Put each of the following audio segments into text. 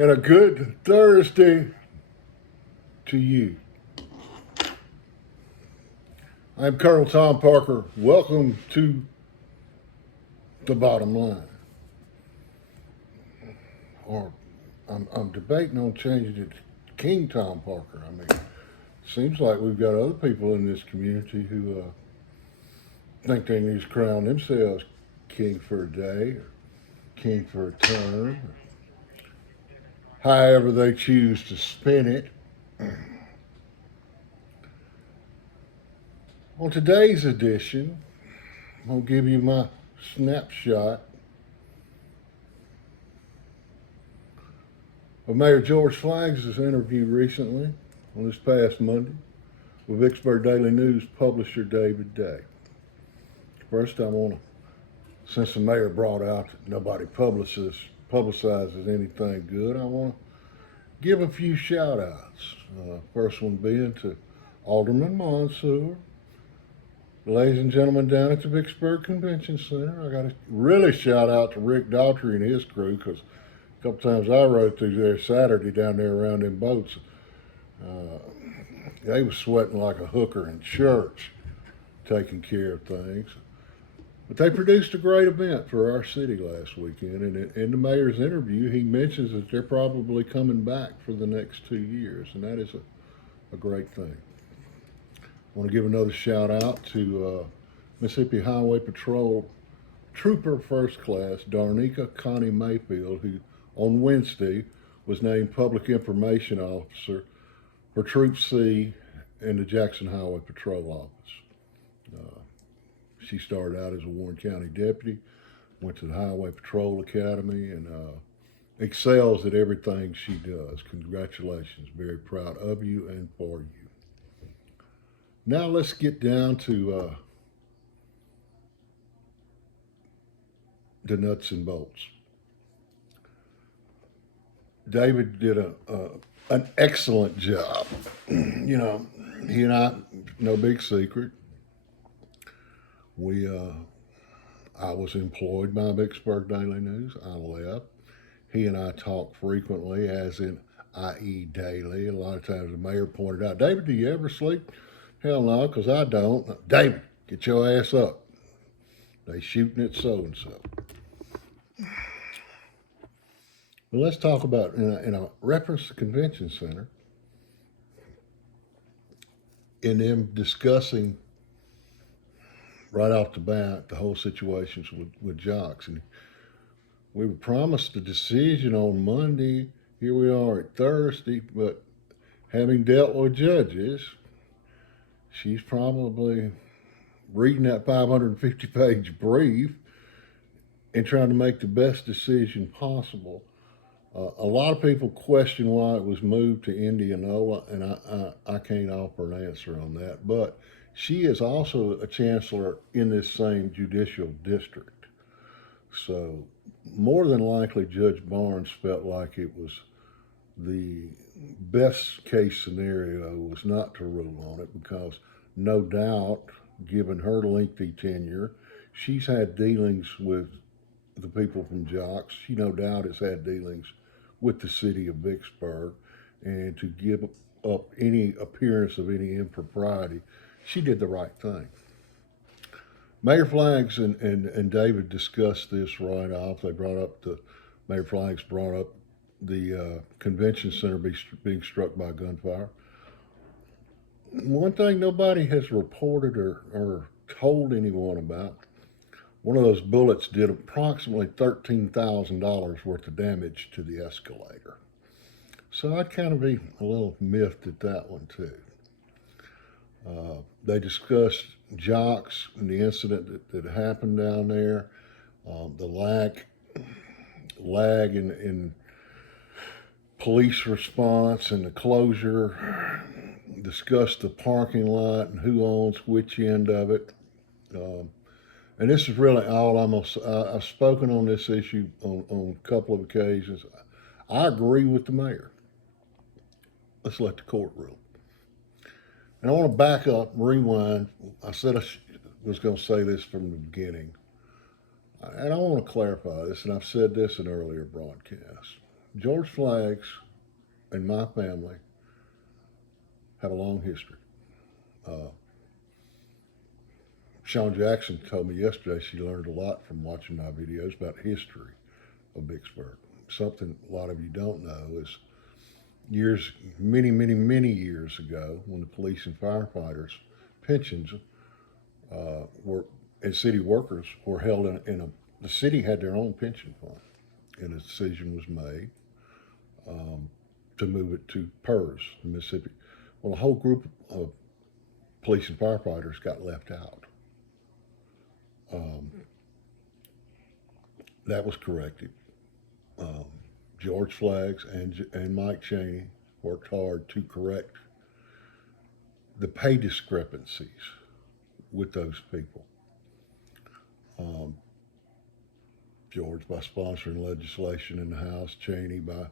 And a good Thursday to you. I'm Colonel Tom Parker. Welcome to the bottom line. Or I'm debating on changing it to King Tom Parker. I mean, seems like we've got other people in this community who think they need to crown themselves king for a day or king for a term, or however they choose to spin it. On today's edition, I'll give you my snapshot of Mayor George Flaggs' interview recently on this past Monday with Vicksburg Daily News publisher David Day. First, I want to, since the mayor brought out that nobody publicizes anything good, I want to give a few shout outs. First one being to Alderman Monsoor. Ladies and gentlemen down at the Vicksburg Convention Center, I got to really shout out to Rick Daughtry and his crew because a couple times I rode through there Saturday down there around them boats. They was sweating like a hooker in church, taking care of things. But they produced a great event for our city last weekend, and in the mayor's interview, he mentions that they're probably coming back for the next 2 years, and that is a great thing. I want to give another shout out to Mississippi Highway Patrol Trooper First Class Darnica Connie Mayfield, who on Wednesday was named Public Information Officer for Troop C in the Jackson Highway Patrol Office. She started out as a Warren County deputy, went to the Highway Patrol Academy, and excels at everything she does. Congratulations. Very proud of you and for you. Now let's get down to the nuts and bolts. David did an excellent job. You know, he and I, no big secret, I was employed by Vicksburg Daily News. I left. He and I talk frequently, as in i.e. daily. A lot of times the mayor pointed out, David, do you ever sleep? Hell no, because I don't. David, get your ass up. They shooting at so-and-so. But let's talk about, in a reference to convention center, in them discussing right off the bat the whole situations with jocks. And we were promised a decision on Monday. Here we are at Thursday, but having dealt with judges, she's probably reading that 550-page brief and trying to make the best decision possible. A lot of people question why it was moved to Indianola, and I can't offer an answer on that. But she is also a chancellor in this same judicial district. So more than likely, Judge Barnes felt like it was the best case scenario was not to rule on it because no doubt, given her lengthy tenure, she's had dealings with the people from Jocks. She no doubt has had dealings with the city of Vicksburg, and to give up any appearance of any impropriety, she did the right thing. Mayor Flaggs and David discussed this right off. Mayor Flaggs brought up the convention center being struck by gunfire. One thing nobody has reported or told anyone about, one of those bullets did approximately $13,000 worth of damage to the escalator. So I'd kind of be a little miffed at that one too. They discussed jocks and the incident that happened down there, the lag in police response and the closure, discussed the parking lot and who owns which end of it. Um, and this is really all I'm going to I've spoken on this issue on a couple of occasions. I agree with the mayor. Let's let the court rule. And I want to back up, rewind. I said was going to say this from the beginning. And I want to clarify this, and I've said this in earlier broadcasts. George Flaggs and my family have a long history. Uh, Sean Jackson told me yesterday she learned a lot from watching my videos about the history of Vicksburg. Something a lot of you don't know is many years ago, when the police and firefighters' pensions were and city workers were held the city had their own pension fund, and a decision was made to move it to PERS, Mississippi. Well, a whole group of police and firefighters got left out. Um, that was corrected. Um, George Flaggs and Mike Cheney worked hard to correct the pay discrepancies with those people. George by sponsoring legislation in the House, Cheney by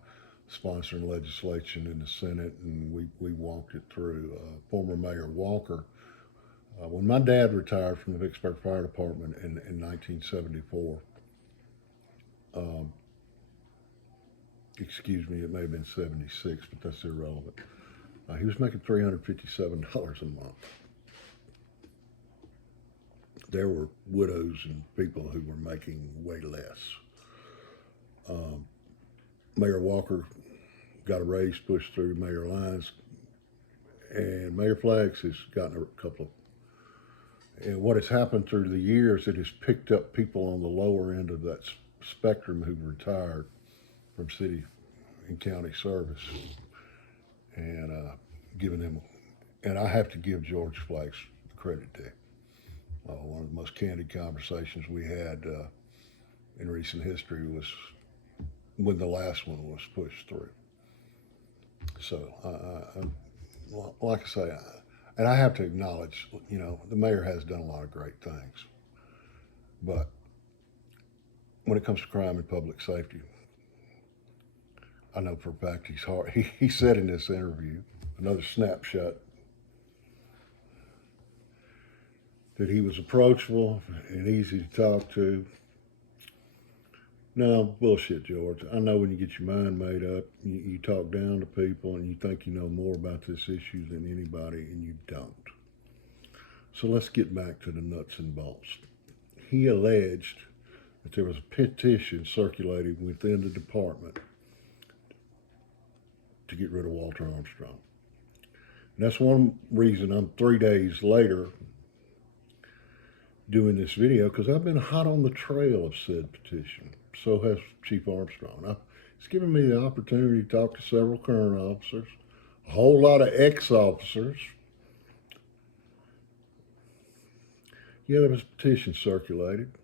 sponsoring legislation in the Senate, and we walked it through. Former Mayor Walker, when my dad retired from the Vicksburg Fire Department in 1974, excuse me, it may have been 76, but that's irrelevant. He was making $357 a month. There were widows and people who were making way less. Mayor Walker got a raise pushed through Mayor Lyons, and Mayor Flaggs has gotten a couple of. And what has happened through the years, it has picked up people on the lower end of that spectrum who've retired from city and county service, and giving them. And I have to give George Flaggs credit there. One of the most candid conversations we had in recent history was when the last one was pushed through. So, like I say, and I have to acknowledge, the mayor has done a lot of great things. But when it comes to crime and public safety, I know for a fact he's hard. He said in this interview, another snapshot, that he was approachable and easy to talk to. No, bullshit, George. I know when you get your mind made up, you talk down to people and you think you know more about this issue than anybody, and you don't. So let's get back to the nuts and bolts. He alleged that there was a petition circulating within the department to get rid of Walter Armstrong. And that's one reason I'm 3 days later doing this video, because I've been hot on the trail of said petition. So has Chief Armstrong. Now, it's given me the opportunity to talk to several current officers, a whole lot of ex-officers. Yeah, there was a petition circulated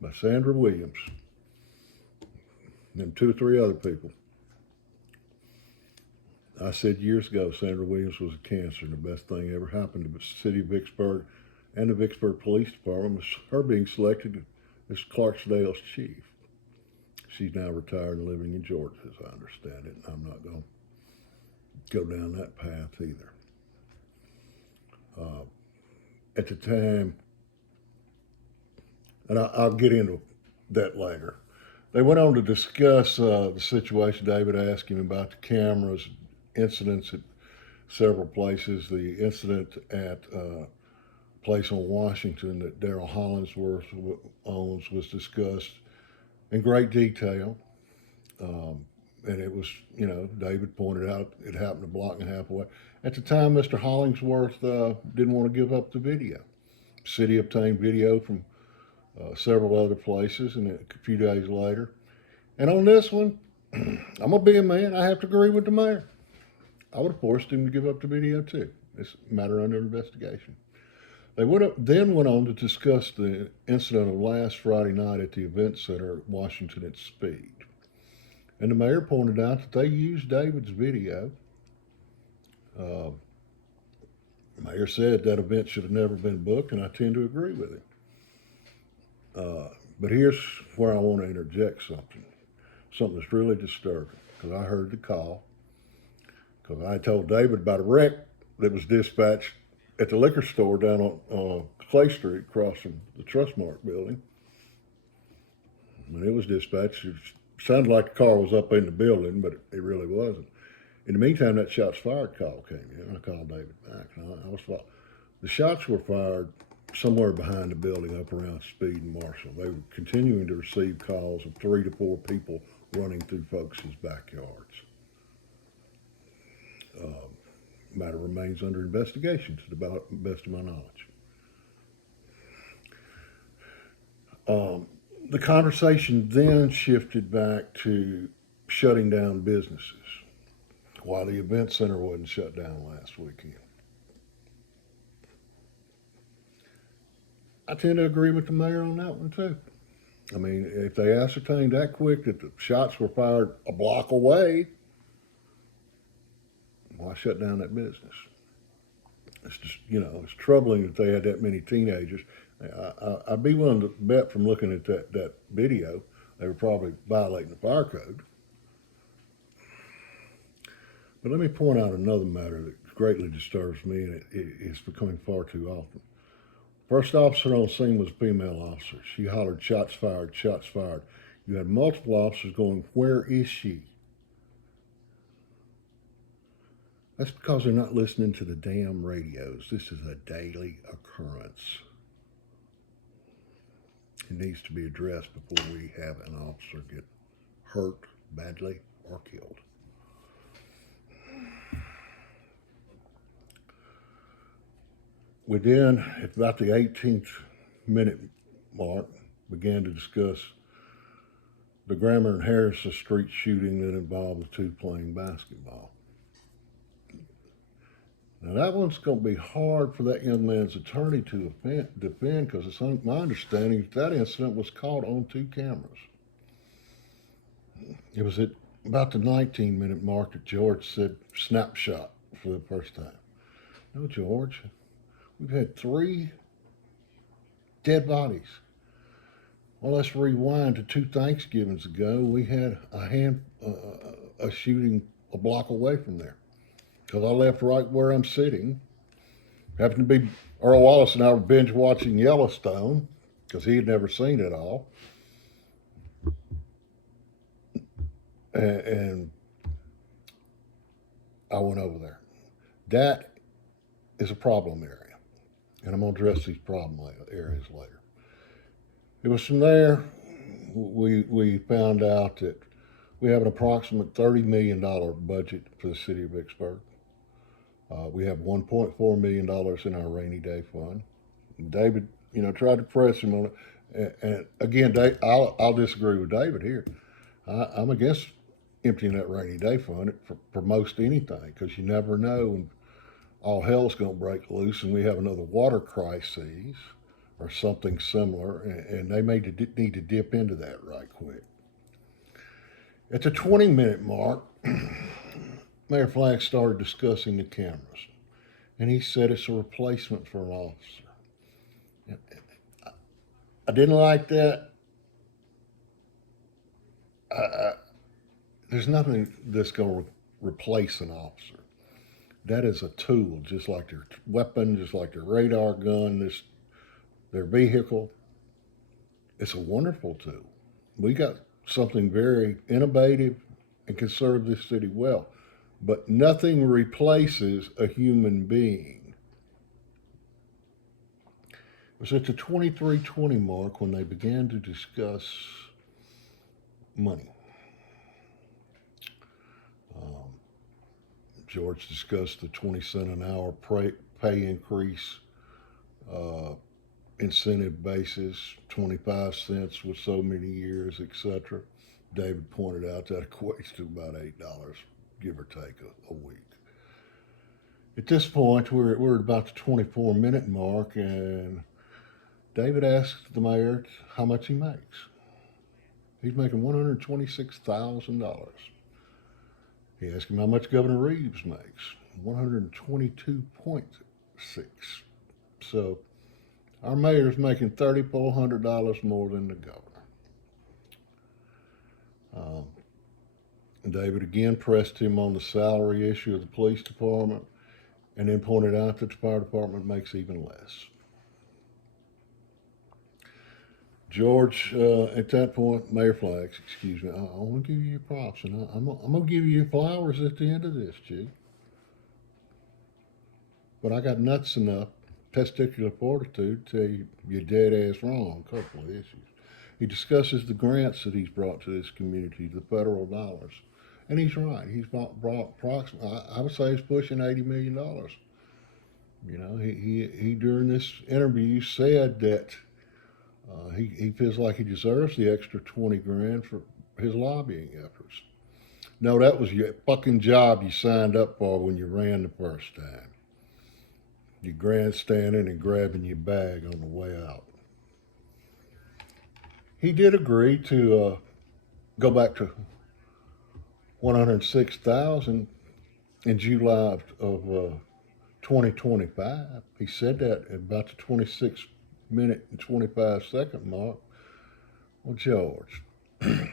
by Sandra Williams and 2 or 3 other people. I said years ago Sandra Williams was a cancer, and the best thing ever happened to the city of Vicksburg and the Vicksburg Police Department was her being selected as Clarksdale's chief. She's now retired and living in Georgia, as I understand it. I'm not going to go down that path either. At the time, and I'll get into that later, they went on to discuss the situation. David asked him about the cameras, incidents at several places. The incident at place on Washington that Darrell Hollingsworth owns was discussed in great detail. And it was, David pointed out it happened a block and a half away. At the time, Mr. Hollingsworth didn't want to give up the video. The city obtained video from several other places, and a few days later. And on this one, I'm going to be a man. I have to agree with the mayor. I would have forced him to give up the video too. It's a matter under investigation. They would have, then went on to discuss the incident of last Friday night at the event center at Washington at Speed. And the mayor pointed out that they used David's video. Uh, the mayor said that event should have never been booked, and I tend to agree with him. But here's where I want to interject something that's really disturbing, because I heard the call, because I told David about a wreck that was dispatched at the liquor store down on Clay Street across from the Trustmark building. When it was dispatched, it sounded like the car was up in the building, but it really wasn't. In the meantime, that shots fired call came in. I called David back. I was the shots were fired somewhere behind the building up around Speed and Marshall. They were continuing to receive calls of 3 to 4 people running through folks' backyards. Matter remains under investigation to the best of my knowledge. The conversation then shifted back to shutting down businesses while the event center wasn't shut down last weekend. I tend to agree with the mayor on that one too. I mean, if they ascertained that quick that the shots were fired a block away, why shut down that business? It's just, it's troubling that they had that many teenagers. I'd be willing to bet from looking at that video, they were probably violating the fire code. But let me point out another matter that greatly disturbs me, and it's becoming far too often. First officer on scene was a female officer. She hollered, "Shots fired, shots fired." You had multiple officers going, "Where is she?" That's because they're not listening to the damn radios. This is a daily occurrence. It needs to be addressed before we have an officer get hurt badly or killed. We then, at about the 18th minute mark, began to discuss the Grammer and Harrison Street shooting that involved the two playing basketball. Now that one's going to be hard for that young man's attorney to defend, because it's my understanding that incident was caught on 2 cameras. It was at about the 19-minute mark that George said "Snapshot" for the first time. No, George, we've had 3 dead bodies. Well, let's rewind to 2 Thanksgivings ago. We had a shooting a block away from there. Because I left right where I'm sitting. Happened to be Earl Wallace and I were binge watching Yellowstone, because he had never seen it all. And I went over there. That is a problem area. And I'm going to address these problem areas later. It was from there we found out that we have an approximate $30 million budget for the city of Vicksburg. We have $1.4 million in our rainy day fund. David, tried to press him on it. And again, I'll disagree with David here. I'm against emptying that rainy day fund for most anything, because you never know when all hell's going to break loose and we have another water crisis or something similar, and they may need to dip into that right quick. At the 20-minute mark, Mayor Flagg started discussing the cameras, and he said it's a replacement for an officer. I didn't like that. There's nothing that's going to replace an officer. That is a tool, just like their weapon, just like their radar gun, their vehicle. It's a wonderful tool. We got something very innovative and can serve this city well. But nothing replaces a human being. It was at the 23:20 mark when they began to discuss money. George discussed the 20 cent an hour pay increase, incentive basis, 25 cents with so many years, etc. David pointed out that equates to about $8, give or take, a week. At this point, we're at about the 24-minute mark, and David asks the mayor how much he makes. He's making $126,000. He asks him how much Governor Reeves makes. 122.6. So our mayor's making $3,400 more than the governor. Um, David again pressed him on the salary issue of the police department, and then pointed out that the fire department makes even less. George, at that point, Mayor Flax, excuse me, I want to give you your props, and I'm going to give you your flowers at the end of this, Chief. But I got nuts enough, testicular fortitude, to tell you you're dead ass wrong on a couple of issues. He discusses the grants that he's brought to this community, the federal dollars. And he's right. He's brought approximately, I would say he's pushing $80 million. You know, he during this interview said that he feels like he deserves the extra 20 grand for his lobbying efforts. No, that was your fucking job you signed up for when you ran the first time. You grandstanding and grabbing your bag on the way out. He did agree to go back to 106,000 in July of 2025. He said that at about the 26-minute and 25-second mark. Well, George, who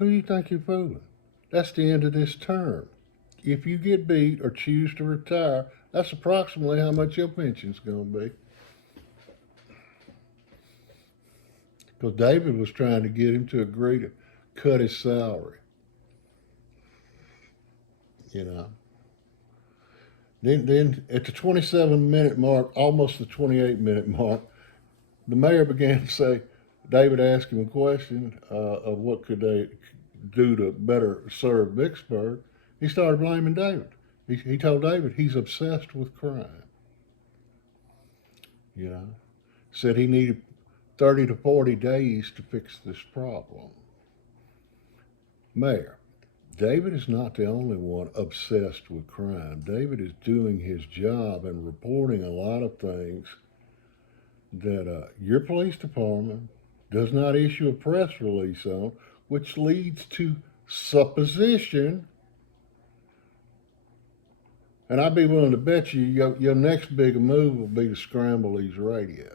do you think you're fooling? That's the end of this term. If you get beat or choose to retire, that's approximately how much your pension's going to be. Because David was trying to get him to agree to cut his salary. You know. Then at the 27-minute mark, almost the 28-minute mark, the mayor began to say, David asked him a question of what could they do to better serve Vicksburg. He started blaming David. He told David he's obsessed with crime. You know, said he needed 30 to 40 days to fix this problem. Mayor, David is not the only one obsessed with crime. David is doing his job and reporting a lot of things that your police department does not issue a press release on, which leads to supposition. And I'd be willing to bet you your next big move will be to scramble these radios.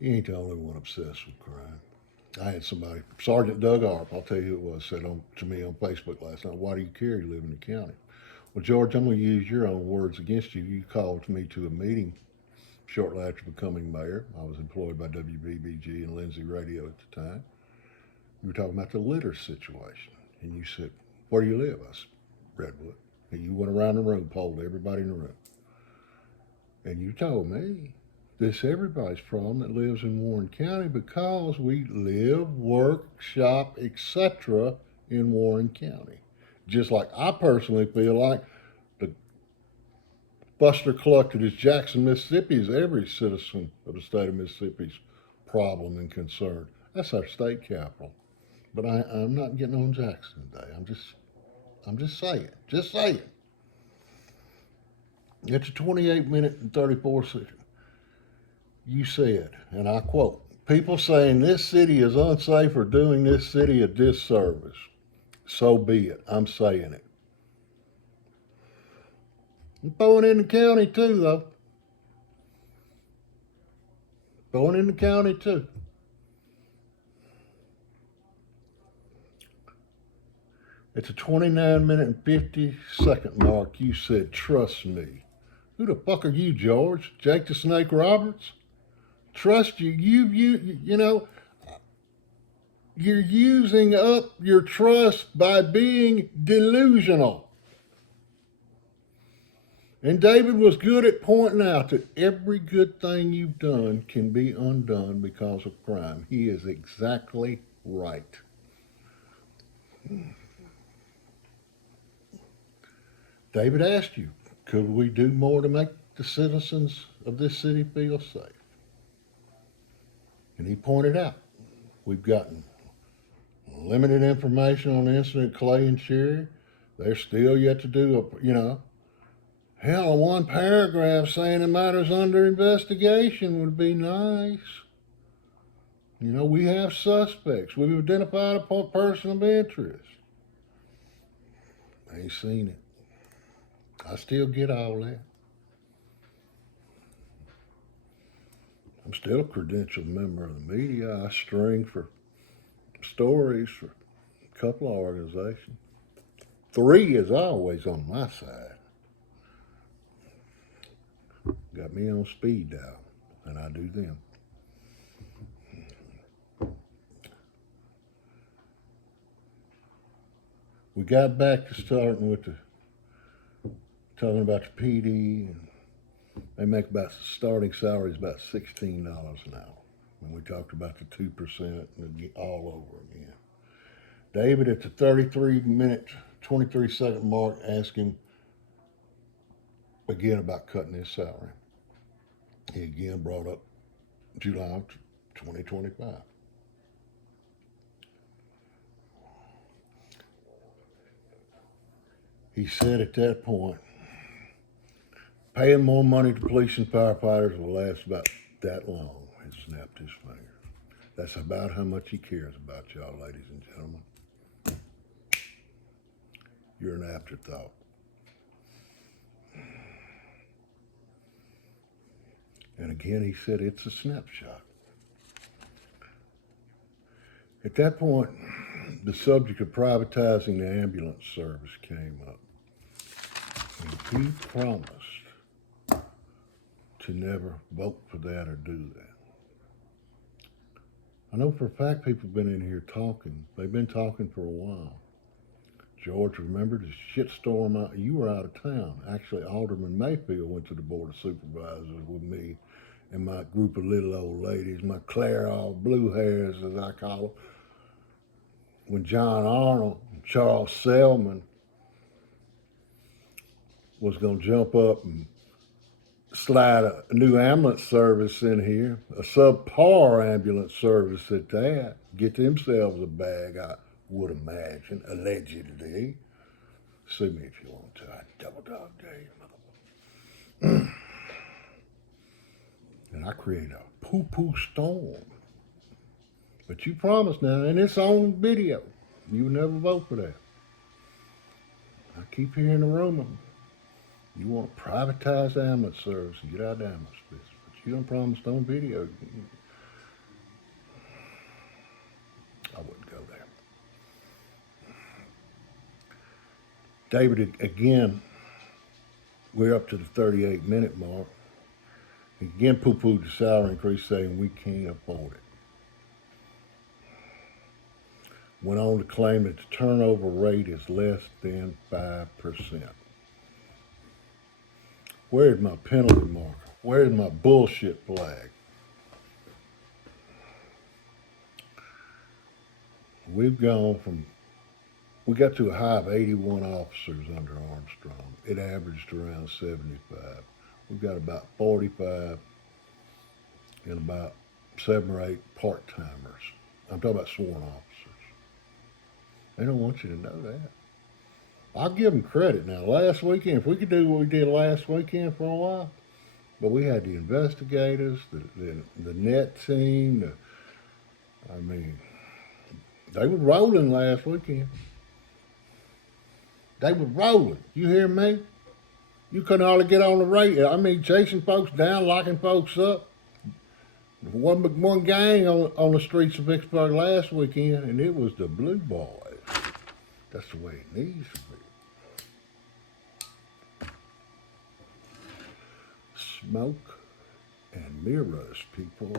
You ain't the only one obsessed with crime. I had somebody, Sergeant Doug Arp, I'll tell you who it was, said to me on Facebook last night, why do you care? You live in the county. Well, George, I'm going to use your own words against you. You called me to a meeting shortly after becoming mayor. I was employed by WBBG and Lindsay Radio at the time. We were talking about the litter situation. And you said, where do you live? I said, Redwood. And you went around the room, polled everybody in the room. And you told me this everybody's problem that lives in Warren County because we live, work, shop, etc. in Warren County. Just like I personally feel like the Buster collected as Jackson, Mississippi is every citizen of the state of Mississippi's problem and concern. That's our state capital. But I'm not getting on Jackson today. I'm just saying. Just saying. It's a 28-minute and 34-second. You said, and I quote, people saying this city is unsafe or doing this city a disservice. So be it. I'm saying it. I'm throwing in the county too, though. Throwing in the county too. At the 29-minute and 50-second mark, you said, trust me. Who the fuck are you, George? Jake the Snake Roberts? Trust you. You know, you're using up your trust by being delusional. And David was good at pointing out that every good thing you've done can be undone because of crime. He is exactly right. David asked you, could we do more to make the citizens of this city feel safe? And he pointed out, we've gotten limited information on the incident, Clay and Sherry. They're still yet to do, hell, one paragraph saying the matter's under investigation would be nice. We have suspects. We've identified a person of interest. I ain't seen it. I still get all that. I'm still a credentialed member of the media. I string for stories for a couple of organizations. 3 is always on my side. Got me on speed dial, and I do them. We got back to starting with talking about the PD, and they make about starting salaries about $16 an hour. And we talked about the 2% and all over again. David, at the 33-minute, 23-second mark, asked him again about cutting his salary. He again brought up July 2025. He said at that point, paying more money to police and firefighters will last about that long. He snapped his fingers. That's about how much he cares about y'all, ladies and gentlemen. You're an afterthought. And again, he said it's a snapshot. At that point, the subject of privatizing the ambulance service came up. And he promised to never vote for that or do that. I know for a fact people have been in here talking. They've been talking for a while. George, remember the shitstorm? You were out of town. Actually, Alderman Mayfield went to the Board of Supervisors with me and my group of little old ladies, my Clairol blue hairs, as I call them, when John Arnold and Charles Selman was going to jump up and slide a new ambulance service in here, a subpar ambulance service at that, get themselves a bag, I would imagine, allegedly. Sue me if you want to. I double dog dare you, motherfucker. And I created a poo-poo storm. But you promised now, and it's on video, you would never vote for that. I keep hearing the rumor. You want to privatize the ambulance service and get out of the ambulance business. But you don't promise on video. I wouldn't go there. David, again, we're up to the 38-minute mark. Again, poo-pooed the salary increase, saying we can't afford it. Went on to claim that the turnover rate is less than 5%. Where's my penalty marker? Where's my bullshit flag? We got to a high of 81 officers under Armstrong. It averaged around 75. We've got about 45 and about 7 or 8 part-timers. I'm talking about sworn officers. They don't want you to know that. I'll give them credit now. Last weekend, if we could do what we did last weekend for a while, but we had the investigators, the net team, they were rolling last weekend. They were rolling. You hear me? You couldn't hardly get on the radio. Chasing folks down, locking folks up. One gang on the streets of Vicksburg last weekend, and it was the Blue Boys. That's the way it needs to be. Smoke and mirrors, people.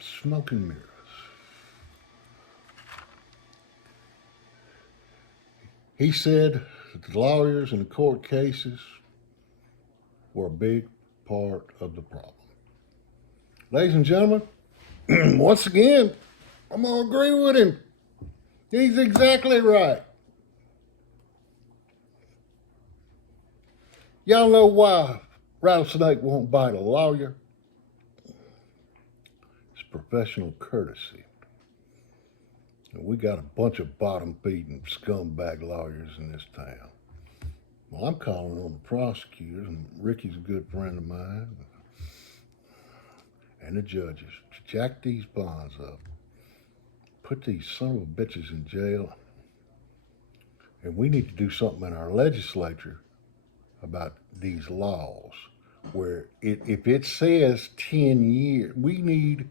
Smoke and mirrors. He said that the lawyers and the court cases were a big part of the problem. Ladies and gentlemen, once again, I'm going to agree with him. He's exactly right. Y'all know why rattlesnake won't bite a lawyer? It's professional courtesy. And we got a bunch of bottom-feeding scumbag lawyers in this town. Well, I'm calling on the prosecutors, and Ricky's a good friend of mine, and the judges to jack these bonds up, put these son of a bitches in jail, and we need to do something in our legislature about these laws where if it says 10 years, we need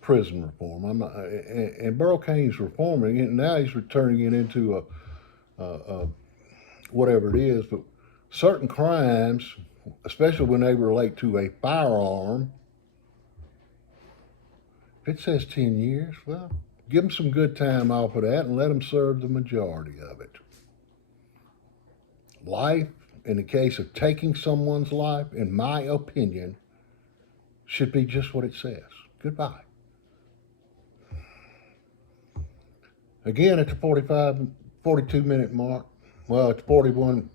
prison reform. I'm not, and Burl Cain's reforming it, and now he's returning it into a whatever it is, but certain crimes, especially when they relate to a firearm, if it says 10 years, well, give them some good time off of that and let them serve the majority of it. Life, in the case of taking someone's life, in my opinion, should be just what it says. Goodbye. Again, at the 42-minute mark, well, at the 41,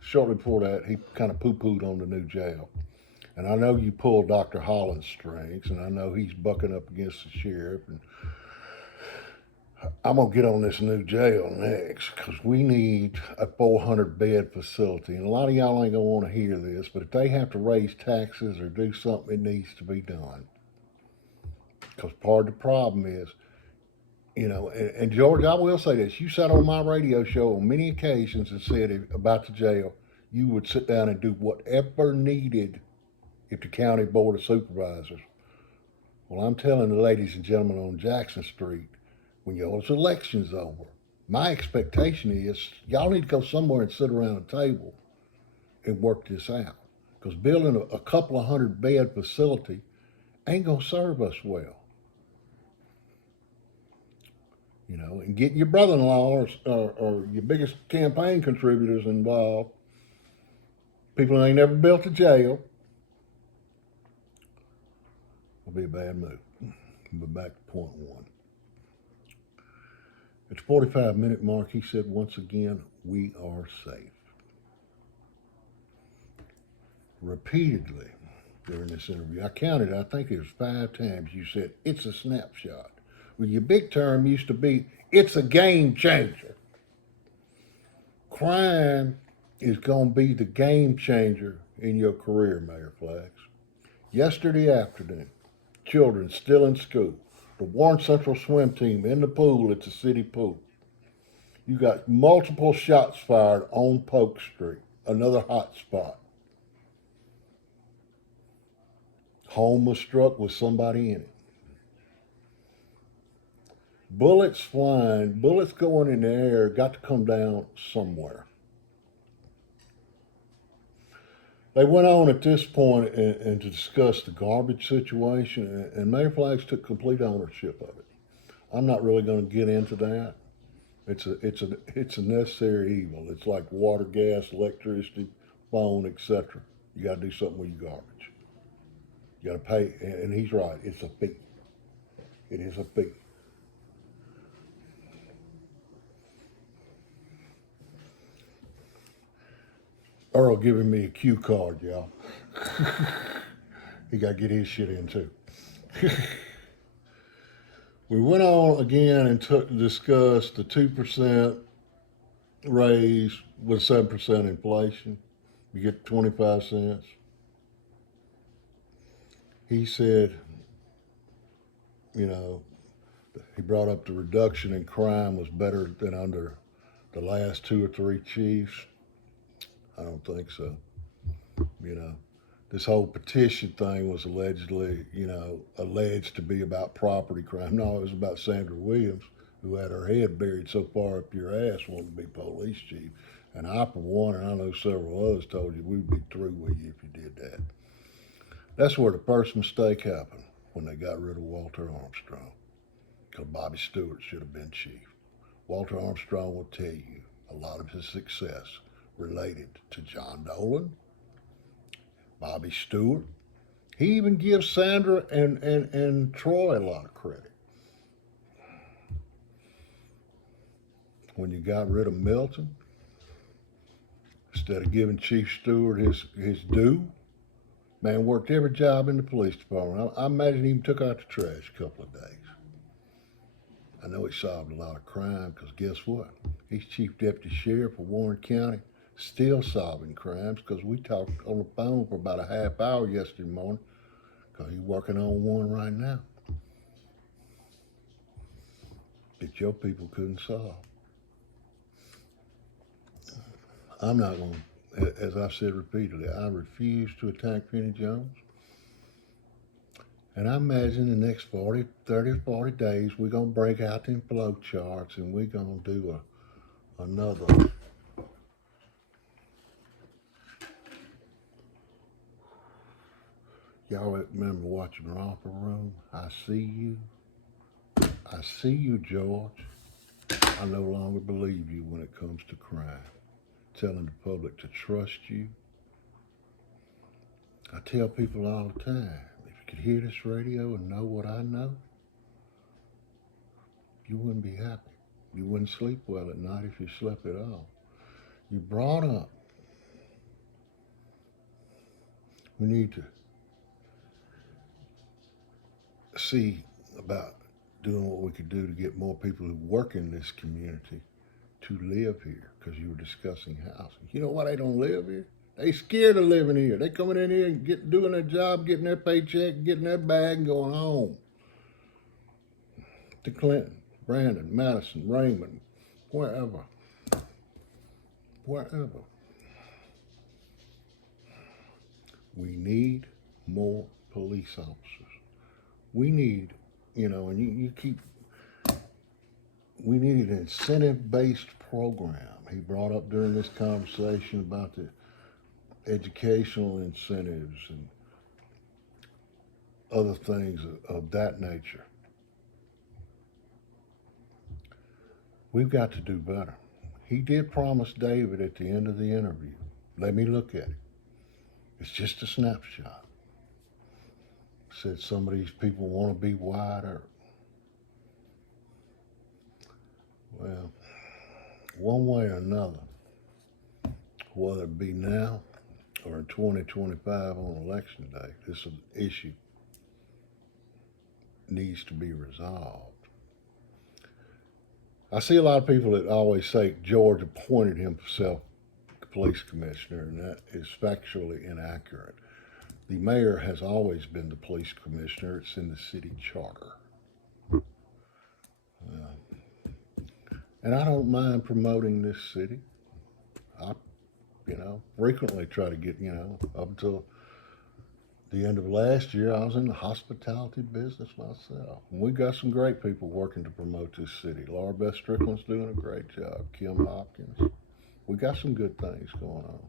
shortly before that, he kind of poo-pooed on the new jail. And I know you pull Dr. Holland's strings, and I know he's bucking up against the sheriff. And I'm going to get on this new jail next because we need a 400-bed facility. And a lot of y'all ain't going to want to hear this, but if they have to raise taxes or do something, it needs to be done. Because part of the problem is, you know, and George, I will say this. You sat on my radio show on many occasions and said about the jail, you would sit down and do whatever needed if the county board of supervisors. Well, I'm telling the ladies and gentlemen on Jackson Street, when y'all's election's over, my expectation is y'all need to go somewhere and sit around a table and work this out. Because building a couple of 100-bed facility ain't going to serve us well. You know, and getting your brother-in-law or your biggest campaign contributors involved, people who ain't never built a jail, will be a bad move. But back to point one. At the 45-minute mark, he said, once again, we are safe. Repeatedly during this interview, I counted, I think it was 5 times you said, it's a snapshot. Well, your big term used to be, it's a game changer. Crime is going to be the game changer in your career, Mayor Flags. Yesterday afternoon, children still in school, the Warren Central swim team in the pool at the city pool. You got multiple shots fired on Polk Street, another hot spot. Home was struck with somebody in it. Bullets flying, bullets going in the air, got to come down somewhere. They went on at this point and to discuss the garbage situation, and Mayor Flags took complete ownership of it. I'm not really going to get into that. It's a necessary evil. It's like water, gas, electricity, phone, etc. You got to do something with your garbage. You got to pay, and he's right. It's a fee. It is a fee. Earl giving me a cue card, y'all. He got to get his shit in too. We went on again and discussed the 2% raise with 7% inflation. You get 25 cents. He said, you know, he brought up the reduction in crime was better than under the last 2 or 3 chiefs. I don't think so. You know, this whole petition thing was allegedly, alleged to be about property crime. No, it was about Sandra Williams, who had her head buried so far up your ass wanting to be police chief. And I, for one, and I know several others, told you we'd be through with you if you did that. That's where the first mistake happened, when they got rid of Walter Armstrong. Because Bobby Stewart should have been chief. Walter Armstrong will tell you a lot of his success related to John Dolan, Bobby Stewart. He even gives Sandra and Troy a lot of credit. When you got rid of Milton, instead of giving Chief Stewart his due, Man worked every job in the police department. I imagine he even took out the trash a couple of days. I know he solved a lot of crime because guess what? He's chief deputy sheriff of Warren County, still solving crimes because we talked on the phone for about a half hour yesterday morning because he's working on one right now that your people couldn't solve. I'm not going to, as I've said repeatedly, I refuse to attack Penny Jones. And I imagine the next 30 or 40 days, we're going to break out them flow charts and we're going to do another. Y'all remember watching Romper Room? I see you, George. I no longer believe you when it comes to crime. Telling the public to trust you. I tell people all the time, if you could hear this radio and know what I know, you wouldn't be happy. You wouldn't sleep well at night if you slept at all. You brought up, we need to see about doing what we could do to get more people who work in this community to live here, because you were discussing housing. You know why they don't live here? They scared of living here. They coming in here and doing their job, getting their paycheck, getting their bag, and going home. To Clinton, Brandon, Madison, Raymond, wherever. We need more police officers. We need, and you keep, we need an incentive-based program. He brought up during this conversation about the educational incentives and other things of that nature. We've got to do better. He did promise David at the end of the interview, let me look at it. It's just a snapshot. Said some of these people want to be wider. Well, one way or another, whether it be now or in 2025 on election day, this issue needs to be resolved. I see a lot of people that always say George appointed himself police commissioner, and that is factually inaccurate. The mayor has always been the police commissioner. It's in the city charter. And I don't mind promoting this city. I, frequently try to get, up until the end of last year, I was in the hospitality business myself. And we got some great people working to promote this city. Laura Beth Strickland's doing a great job. Kim Hopkins. We got some good things going on.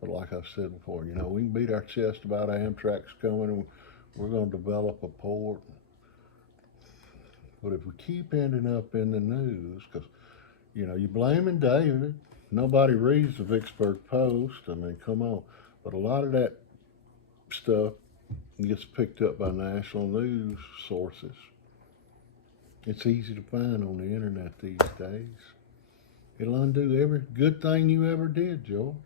But like I've said before, we can beat our chest about Amtrak's coming and we're going to develop a port. But if we keep ending up in the news, because, you're blaming David. Nobody reads the Vicksburg Post. I mean, come on. But a lot of that stuff gets picked up by national news sources. It's easy to find on the internet these days. It'll undo every good thing you ever did, George.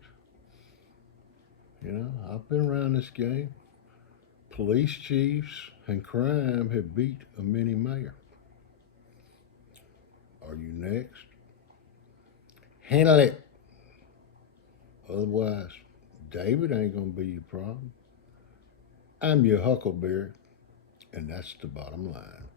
I've been around this game. Police chiefs and crime have beat a mini mayor. Are you next? Handle it. Otherwise, David ain't gonna be your problem. I'm your huckleberry, and that's the bottom line.